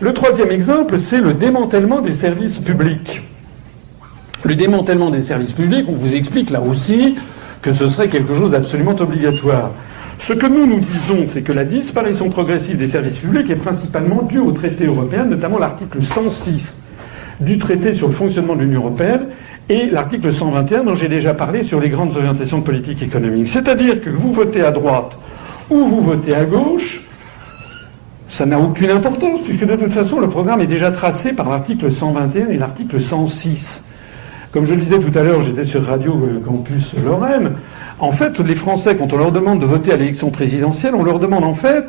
Le troisième exemple, c'est le démantèlement des services publics. Le démantèlement des services publics, on vous explique là aussi que ce serait quelque chose d'absolument obligatoire. Ce que nous disons, c'est que la disparition progressive des services publics est principalement due au traité européen, notamment l'article 106 du traité sur le fonctionnement de l'Union européenne et l'article 121 dont j'ai déjà parlé sur les grandes orientations de politique économique. C'est-à-dire que vous votez à droite ou vous votez à gauche, ça n'a aucune importance, puisque de toute façon, le programme est déjà tracé par l'article 121 et l'article 106. Comme je le disais tout à l'heure, j'étais sur Radio Campus Lorraine. En fait, les Français, quand on leur demande de voter à l'élection présidentielle, on leur demande en fait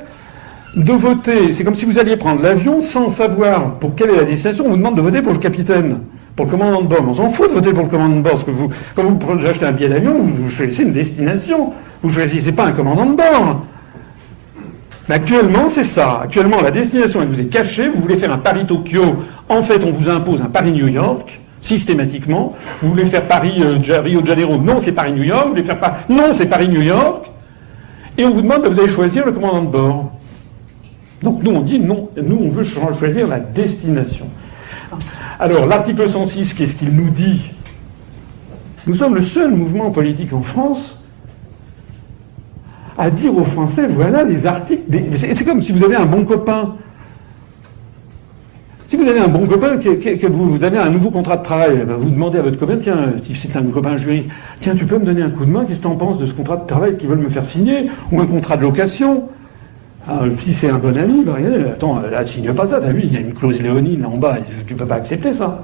de voter. C'est comme si vous alliez prendre l'avion sans savoir pour quelle est la destination. On vous demande de voter pour le capitaine, pour le commandant de bord. On s'en fout de voter pour le commandant de bord, parce que quand vous achetez un billet d'avion, vous choisissez une destination. Vous ne choisissez pas un commandant de bord. Mais actuellement, c'est ça. Actuellement, la destination, elle vous est cachée. Vous voulez faire un Paris-Tokyo. En fait, on vous impose un Paris-New York, systématiquement. Vous voulez faire Paris-Rio de Janeiro. Non, c'est Paris-New York. Vous voulez faire non, c'est Paris-New York. Et on vous demande, vous allez choisir le commandant de bord. Donc nous, on dit non. Nous, on veut choisir la destination. Alors, l'article 106, qu'est-ce qu'il nous dit? Nous sommes le seul mouvement politique en France à dire aux Français, voilà les articles... C'est comme si vous avez un bon copain. Si vous avez un bon copain, que vous avez un nouveau contrat de travail, vous demandez à votre copain, tiens, si c'est un copain juridique, tiens, tu peux me donner un coup de main, qu'est-ce que tu en penses de ce contrat de travail qu'ils veulent me faire signer? Ou un contrat de location? Alors, si c'est un bon ami, bah, regardez, attends, là, tu signes pas ça, t'as vu, il y a une clause léonine là en bas, tu peux pas accepter ça.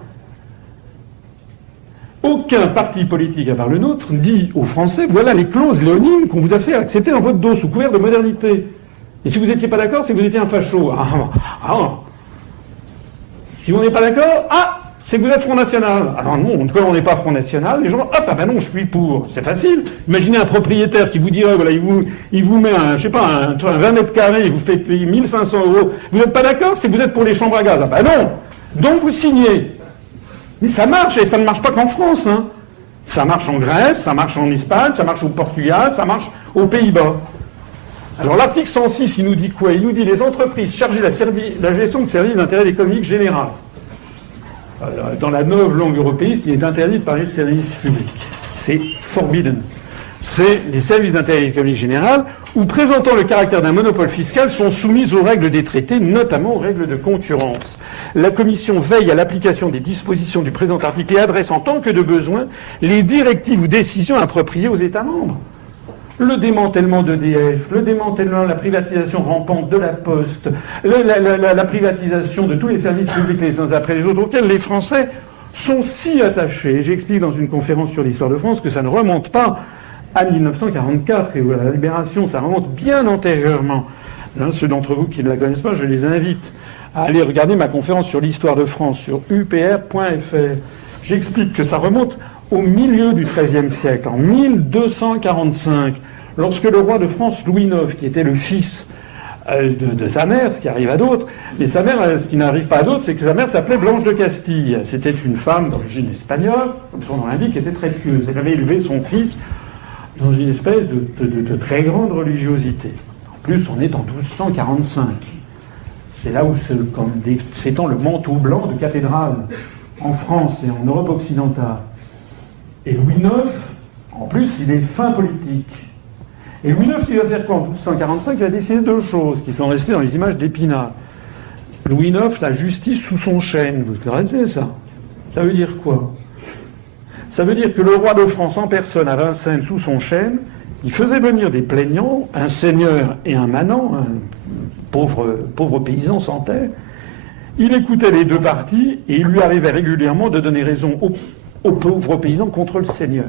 Aucun parti politique, à part le nôtre, dit aux Français, voilà les clauses léonines qu'on vous a fait accepter dans votre dos, sous couvert de modernité. Et si vous n'étiez pas d'accord, c'est que vous étiez un facho. Si vous n'êtes pas d'accord, c'est que vous êtes Front National. Alors non, en tout cas, on n'est pas Front National. Les gens, non, je suis pour. C'est facile. Imaginez un propriétaire qui vous dirait, voilà, il vous met un 20 mètres carrés, il vous fait payer 1500 €. Vous n'êtes pas d'accord, c'est que vous êtes pour les chambres à gaz. Non. Donc vous signez. Mais ça marche, et ça ne marche pas qu'en France. Hein. Ça marche en Grèce, ça marche en Espagne, ça marche au Portugal, ça marche aux Pays-Bas. Alors l'article 106, il nous dit quoi? Il nous dit les entreprises chargées de la gestion de services d'intérêt économique général. Dans la nouvelle langue européiste, il est interdit de parler de services publics. C'est forbidden. C'est les services d'intérêt économique général, ou présentant le caractère d'un monopole fiscal, sont soumises aux règles des traités, notamment aux règles de concurrence. La Commission veille à l'application des dispositions du présent article et adresse en tant que de besoin les directives ou décisions appropriées aux États membres. Le démantèlement d'EDF, le démantèlement, la privatisation rampante de la Poste, la privatisation de tous les services publics les uns après les autres, auxquels les Français sont si attachés. J'explique dans une conférence sur l'histoire de France que ça ne remonte pas à 1944 et à la Libération, ça remonte bien antérieurement. Ceux d'entre vous qui ne la connaissent pas, je les invite à aller regarder ma conférence sur l'histoire de France sur upr.fr. J'explique que ça remonte au milieu du XIIIe siècle, en 1245, lorsque le roi de France, Louis IX, qui était le fils de sa mère, ce qui arrive à d'autres, mais sa mère, ce qui n'arrive pas à d'autres, c'est que sa mère s'appelait Blanche de Castille. C'était une femme d'origine espagnole, comme son nom l'indique, qui était très pieuse. Elle avait élevé son fils dans une espèce de très grande religiosité. En plus, on est en 1245. C'est là où s'étend le manteau blanc de cathédrale en France et en Europe occidentale. Et Louis IX, en plus, il est fin politique. Et Louis IX, il va faire quoi en 1245? Il va décider deux choses qui sont restées dans les images d'Épinal. Louis IX, la justice sous son chêne. Vous connaissez ça? Ça veut dire quoi? Ça veut dire que le roi de France en personne à Vincennes, sous son chêne, il faisait venir des plaignants, un seigneur et un manant, un pauvre paysan sans terre. Il écoutait les deux parties et il lui arrivait régulièrement de donner raison aux pauvres paysans contre le seigneur.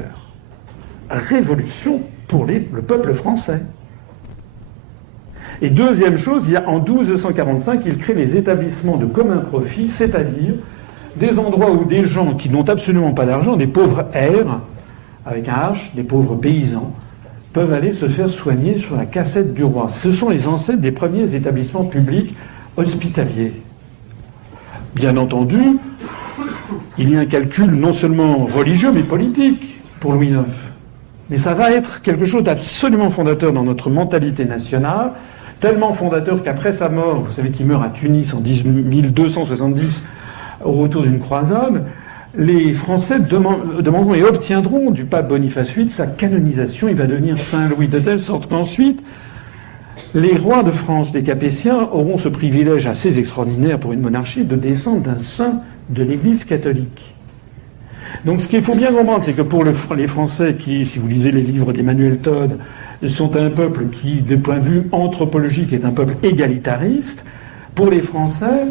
Révolution pour le peuple français. Et deuxième chose, en 1245, il crée les établissements de commun profit, c'est-à-dire des endroits où des gens qui n'ont absolument pas d'argent, des pauvres airs, avec un H, des pauvres paysans, peuvent aller se faire soigner sur la cassette du roi. Ce sont les ancêtres des premiers établissements publics hospitaliers. Bien entendu, il y a un calcul non seulement religieux, mais politique pour Louis IX. Mais ça va être quelque chose d'absolument fondateur dans notre mentalité nationale, tellement fondateur qu'après sa mort, vous savez qu'il meurt à Tunis en 1270 au retour d'une croisade, les Français demanderont et obtiendront du pape Boniface VIII sa canonisation. Il va devenir Saint Louis, de telle sorte qu'ensuite, les rois de France, les Capétiens, auront ce privilège assez extraordinaire pour une monarchie de descendre d'un saint de l'Église catholique. Donc ce qu'il faut bien comprendre, c'est que pour les Français qui, si vous lisez les livres d'Emmanuel Todd, sont un peuple qui, de point de vue anthropologique, est un peuple égalitariste, pour les Français,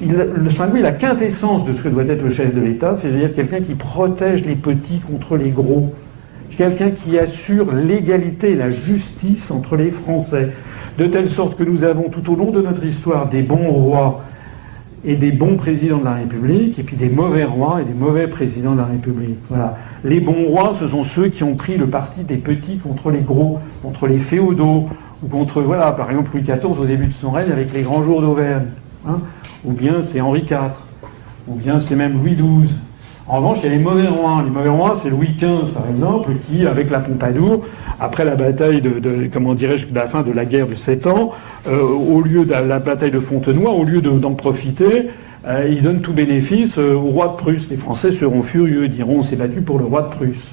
le Saint-Louis est la quintessence de ce que doit être le chef de l'État, c'est-à-dire quelqu'un qui protège les petits contre les gros, quelqu'un qui assure l'égalité et la justice entre les Français, de telle sorte que nous avons tout au long de notre histoire des bons rois et des bons présidents de la République, et puis des mauvais rois et des mauvais présidents de la République. Voilà. Les bons rois, ce sont ceux qui ont pris le parti des petits contre les gros, contre les féodaux, ou contre, voilà, par exemple Louis XIV au début de son règne avec les grands jours d'Auvergne. Hein, ou bien c'est Henri IV, ou bien c'est même Louis XII. En revanche, il y a les mauvais rois. Les mauvais rois, c'est Louis XV, par exemple, qui, avec la Pompadour, après la bataille comment dirais-je, de la fin de la guerre de 7 ans, au lieu de la bataille de Fontenoy, au lieu d'en profiter, il donne tout bénéfice au roi de Prusse. Les Français seront furieux, ils diront on s'est battu pour le roi de Prusse.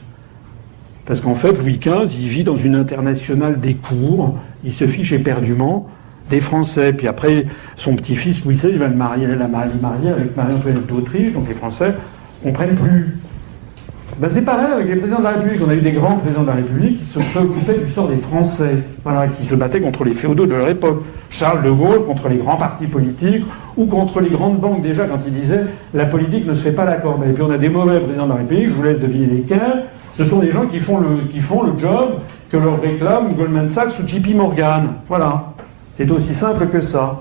Parce qu'en fait, Louis XV, il vit dans une internationale des cours, il se fiche éperdument des Français. Puis après, son petit-fils Louis XVI, il va le marier avec Marie-Antoinette d'Autriche, donc les Français comprennent plus. Ben c'est pareil avec les présidents de la République. On a eu des grands présidents de la République qui se préoccupaient du sort des Français, voilà, qui se battaient contre les féodaux de leur époque. Charles de Gaulle contre les grands partis politiques ou contre les grandes banques, déjà, quand il disait « la politique ne se fait pas la corbeille ». Et puis on a des mauvais présidents de la République, je vous laisse deviner lesquels. Ce sont des gens qui font le job que leur réclame Goldman Sachs ou JP Morgan. Voilà. C'est aussi simple que ça.